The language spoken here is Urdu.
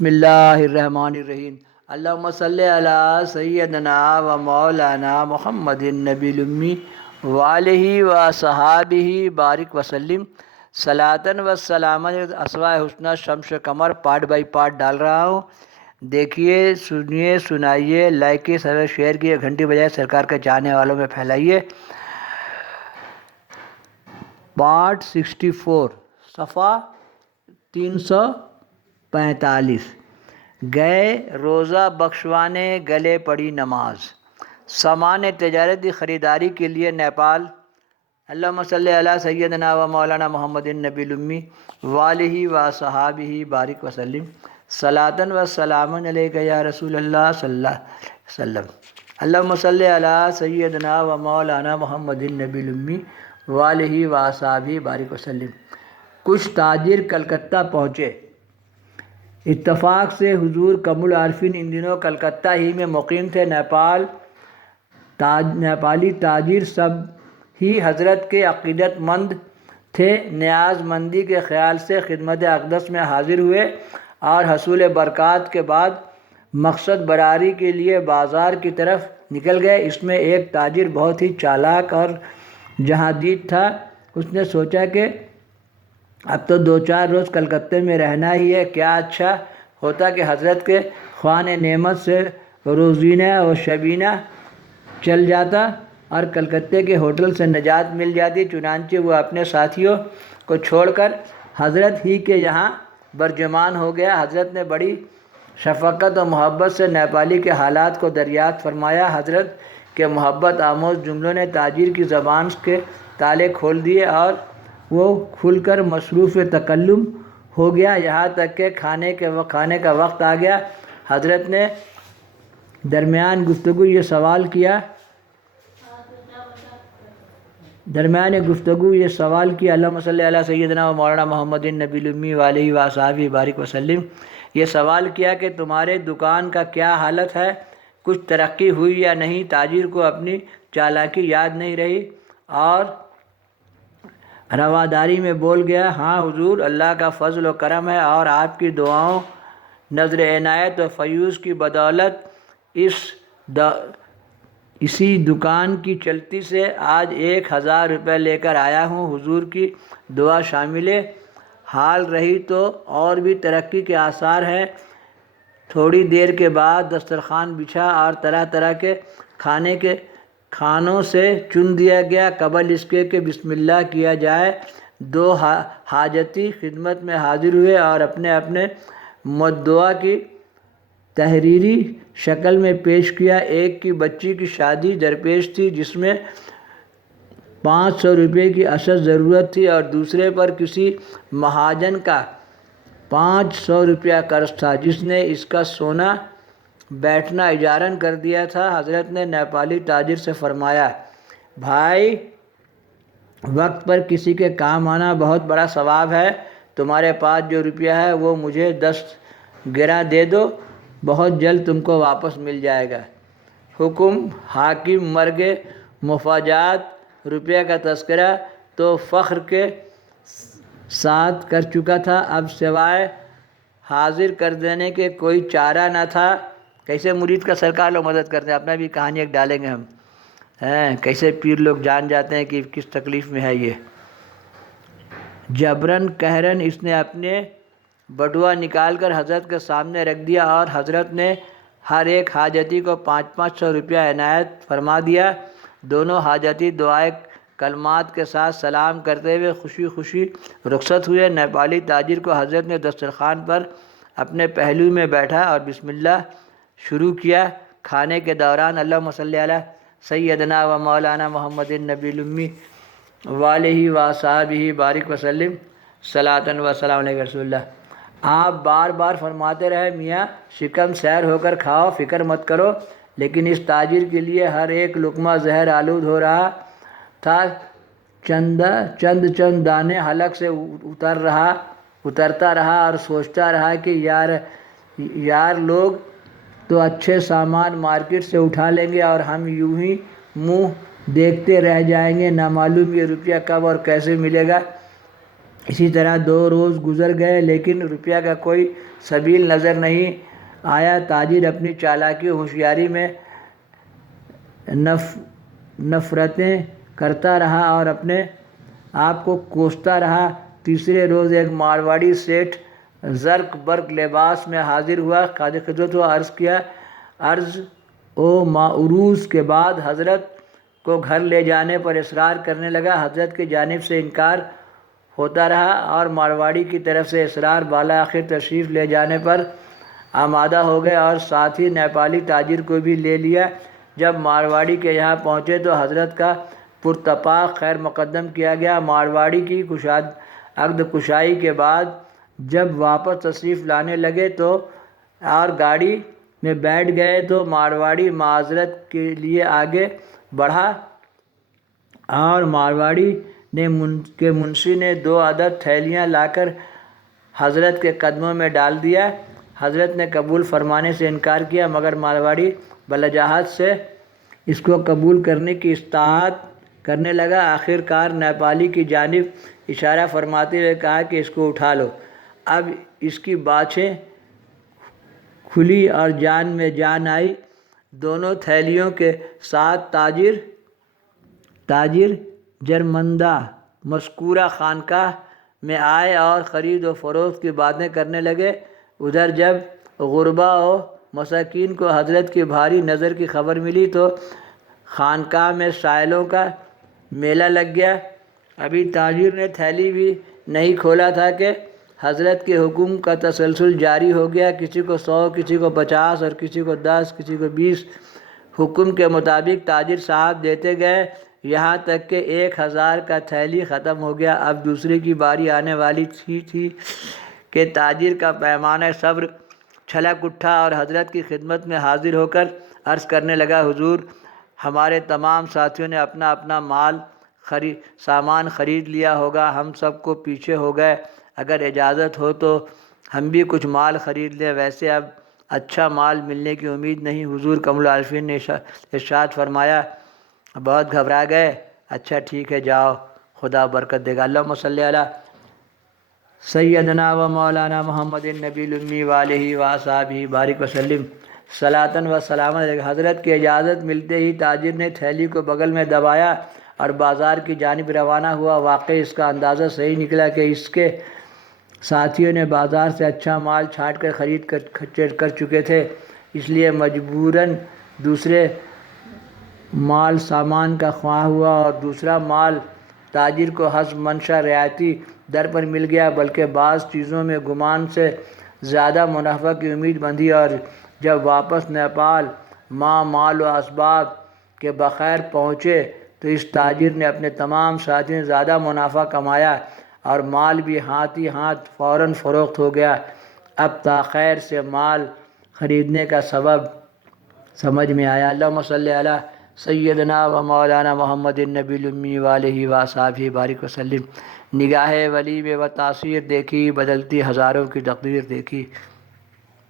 بسم اللہ الرحمن الرحیم اللہم صلی علی سیدنا و مولانا محمد النبی الامی وآلہ و صحابہ بارک وسلم صلاۃً و سلامً اسماء حسنہ شمس قمر پارٹ بائی پارٹ ڈال رہا ہوں. دیکھیے، سنیے، سنائیے، لائک کی سب شیئر کیے، گھنٹی بجائے سرکار کے چاہنے والوں میں پھیلائیے. پارٹ 64 صفحہ 345. گئے روزہ بخشوانے، گلے پڑی نماز. سامان تجارت کی خریداری کے لیے نیپال. اللہم صلی علی سیدنا و مولانا محمد النبی الامی وآلہ و صحابہ بارک وسلم صلاۃً و سلامً علیک یا رسول اللہ صلی اللہ علیہ وسلم. اللہم صلی علی سیدنا و مولانا محمد النبی الامی وآلہ و صحابہ بارک وسلم. کچھ تاجر کلکتہ پہنچے. اتفاق سے حضور کم العارفین ان دنوں کلکتہ ہی میں مقیم تھے. نیپالی تاجر سب ہی حضرت کے عقیدت مند تھے. نیاز مندی کے خیال سے خدمت اقدس میں حاضر ہوئے اور حصول برکات کے بعد مقصد براری کے لیے بازار کی طرف نکل گئے. اس میں ایک تاجر بہت ہی چالاک اور جہاں دید تھا. اس نے سوچا کہ اب تو 2-4 روز کلکتہ میں رہنا ہی ہے، کیا اچھا ہوتا کہ حضرت کے خوان نعمت سے روزینہ و شبینہ چل جاتا اور کلکتہ کے ہوٹل سے نجات مل جاتی. چنانچہ وہ اپنے ساتھیوں کو چھوڑ کر حضرت ہی کے یہاں برجمان ہو گیا. حضرت نے بڑی شفقت و محبت سے نیپالی کے حالات کو دریافت فرمایا. حضرت کے محبت آموز جملوں نے تاجر کی زبان کے تالے کھول دیے اور وہ کھل کر مصروف تکلم ہو گیا. یہاں تک کہ کھانے کا وقت آ گیا. حضرت نے درمیان گفتگو یہ سوال کیا اللہم صلی علی سیدنا و مولانا محمد النبی الامی وآلہ و صحابہ بارک وسلم. یہ سوال کیا کہ تمہارے دکان کا کیا حالت ہے، کچھ ترقی ہوئی یا نہیں؟ تاجر کو اپنی چالاکی یاد نہیں رہی اور رواداری میں بول گیا، ہاں حضور، اللہ کا فضل و کرم ہے اور آپ کی دعاؤں، نظر عنایت و فیوض کی بدولت اسی دکان کی چلتی سے آج 1000 روپے لے کر آیا ہوں. حضور کی دعا شامل حال رہی تو اور بھی ترقی کے آثار ہیں. تھوڑی دیر کے بعد دسترخوان بچھا اور طرح طرح کے کھانوں سے چن دیا گیا. قبل اس کے کہ بسم اللہ کیا جائے 2 حاجتی خدمت میں حاضر ہوئے اور اپنے اپنے مدعا کی تحریری شکل میں پیش کیا. ایک کی بچی کی شادی درپیش تھی جس میں 500 روپے کی اشد ضرورت تھی اور دوسرے پر کسی مہاجن کا 500 روپیہ قرض تھا جس نے اس کا سونا بیٹھنا اجارن کر دیا تھا. حضرت نے نیپالی تاجر سے فرمایا، بھائی، وقت پر کسی کے کام آنا بہت بڑا ثواب ہے. تمہارے پاس جو روپیہ ہے وہ مجھے 10 گرا دے دو، بہت جلد تم کو واپس مل جائے گا. حکم حاکم مرگ مفاجات روپیہ کا تذکرہ تو فخر کے ساتھ کر چکا تھا. اب سوائے حاضر کر دینے کے کوئی چارہ نہ تھا. کیسے مرید کا سرکار لوگ مدد کرتے ہیں. اپنا بھی کہانی ایک ڈالیں گے ہم، کیسے پیر لوگ جان جاتے ہیں کہ کس تکلیف میں ہے. یہ جبرن قہرن اس نے اپنے بٹوا نکال کر حضرت کے سامنے رکھ دیا اور حضرت نے ہر ایک حاجتی کو 500 روپیہ عنایت فرما دیا. دونوں حاجتی دعائے کلمات کے ساتھ سلام کرتے ہوئے خوشی خوشی رخصت ہوئے. نیپالی تاجر کو حضرت نے دسترخوان پر اپنے پہلو میں بیٹھا اور بسم اللہ شروع کیا. کھانے کے دوران اللہم صلی علی سیدنا و مولانا محمد النبی الامی وآلہ و صحابہ بارک وسلم صلاۃً و سلام علیہ رسول اللہ. آپ بار بار فرماتے رہے، میاں شکم سیر ہو کر کھاؤ، فکر مت کرو. لیکن اس تاجر کے لیے ہر ایک لقمہ زہر آلود ہو رہا تھا. چند دانے حلق سے اترتا رہا اور سوچتا رہا کہ یار لوگ تو اچھے سامان مارکیٹ سے اٹھا لیں گے اور ہم یوں ہی منہ دیکھتے رہ جائیں گے. نہ معلوم یہ روپیہ کب اور کیسے ملے گا. اسی طرح 2 روز گزر گئے لیکن روپیہ کا کوئی سبیل نظر نہیں آیا۔ تاجر اپنی چالاکی و ہوشیاری میں نفرتیں کرتا رہا اور اپنے آپ کو کوستا رہا۔ تیسرے روز ایک مارواڑی سیٹھ زرق برق لباس میں حاضر ہوا، قاضی خدمت کو عرض کیا۔ عرض و معروض کے بعد حضرت کو گھر لے جانے پر اصرار کرنے لگا۔ حضرت کی جانب سے انکار ہوتا رہا اور مارواڑی کی طرف سے اصرار بالا، آخر تشریف لے جانے پر آمادہ ہو گئے اور ساتھ ہی نیپالی تاجر کو بھی لے لیا۔ جب مارواڑی کے یہاں پہنچے تو حضرت کا پرتپاک خیر مقدم کیا گیا۔ مارواڑی کی عقد کشائی کے بعد جب واپس تشریف لانے لگے تو اور گاڑی میں بیٹھ گئے تو مارواڑی معذرت کے لیے آگے بڑھا اور مارواڑی کے منشی نے 2 عدد تھیلیاں لا کر حضرت کے قدموں میں ڈال دیا۔ حضرت نے قبول فرمانے سے انکار کیا مگر مارواڑی بلجاہت سے اس کو قبول کرنے کی استطاعت کرنے لگا۔ آخر کار نیپالی کی جانب اشارہ فرماتے ہوئے کہا کہ اس کو اٹھا لو۔ اب اس کی باچھیں کھلی اور جان میں جان آئی۔ دونوں تھیلیوں کے ساتھ تاجر جرمندہ مذکورہ خانقاہ میں آئے اور خرید و فروخت کی باتیں کرنے لگے۔ ادھر جب غربا و مساکین کو حضرت کی بھاری نظر کی خبر ملی تو خانقاہ میں سائلوں کا میلہ لگ گیا۔ ابھی تاجر نے تھیلی بھی نہیں کھولا تھا کہ حضرت کے حکم کا تسلسل جاری ہو گیا۔ کسی کو 100، کسی کو 50 اور کسی کو 10، کسی کو 20 حکم کے مطابق تاجر صاحب دیتے گئے، یہاں تک کہ 1000 کا تھیلی ختم ہو گیا۔ اب دوسرے کی باری آنے والی تھی کہ تاجر کا پیمانہ صبر چھلک اٹھا اور حضرت کی خدمت میں حاضر ہو کر عرض کرنے لگا، حضور، ہمارے تمام ساتھیوں نے اپنا اپنا سامان خرید لیا ہوگا، ہم سب کو پیچھے ہو گئے، اگر اجازت ہو تو ہم بھی کچھ مال خرید لیں، ویسے اب اچھا مال ملنے کی امید نہیں۔ حضور کمل العارفین نے ارشاد فرمایا، بہت گھبرا گئے، اچھا ٹھیک ہے جاؤ، خدا برکت دے گا۔ اللہم صلی علی سیدنا و مولانا محمد النبی الامی وآلہ وصحبہ بارک وسلم صلاۃ و سلام علیہ۔ حضرت کی اجازت ملتے ہی تاجر نے تھیلی کو بغل میں دبایا اور بازار کی جانب روانہ ہوا۔ واقعی اس کا اندازہ صحیح نکلا کہ اس کے ساتھیوں نے بازار سے اچھا مال چھانٹ کر خرید کر چکے تھے، اس لیے مجبوراً دوسرے مال سامان کا خواہ ہوا اور دوسرا مال تاجر کو حسب منشا رعایتی در پر مل گیا، بلکہ بعض چیزوں میں گمان سے زیادہ منافع کی امید بندھی، اور جب واپس نیپال مال و اسباب کے بخیر پہنچے تو اس تاجر نے اپنے تمام ساتھیوں سے زیادہ منافع کمایا اور مال بھی ہاتھ ہی ہاتھ فوراً فروخت ہو گیا۔ اب تاخیر سے مال خریدنے کا سبب سمجھ میں آیا۔ اللہم صلی علی سیدنا و مولانا محمد النبی الامی وآلہ وصحبہ بارک وسلم۔ نگاہ ولی میں وہ تاثیر دیکھی، بدلتی ہزاروں کی تقدیر دیکھی۔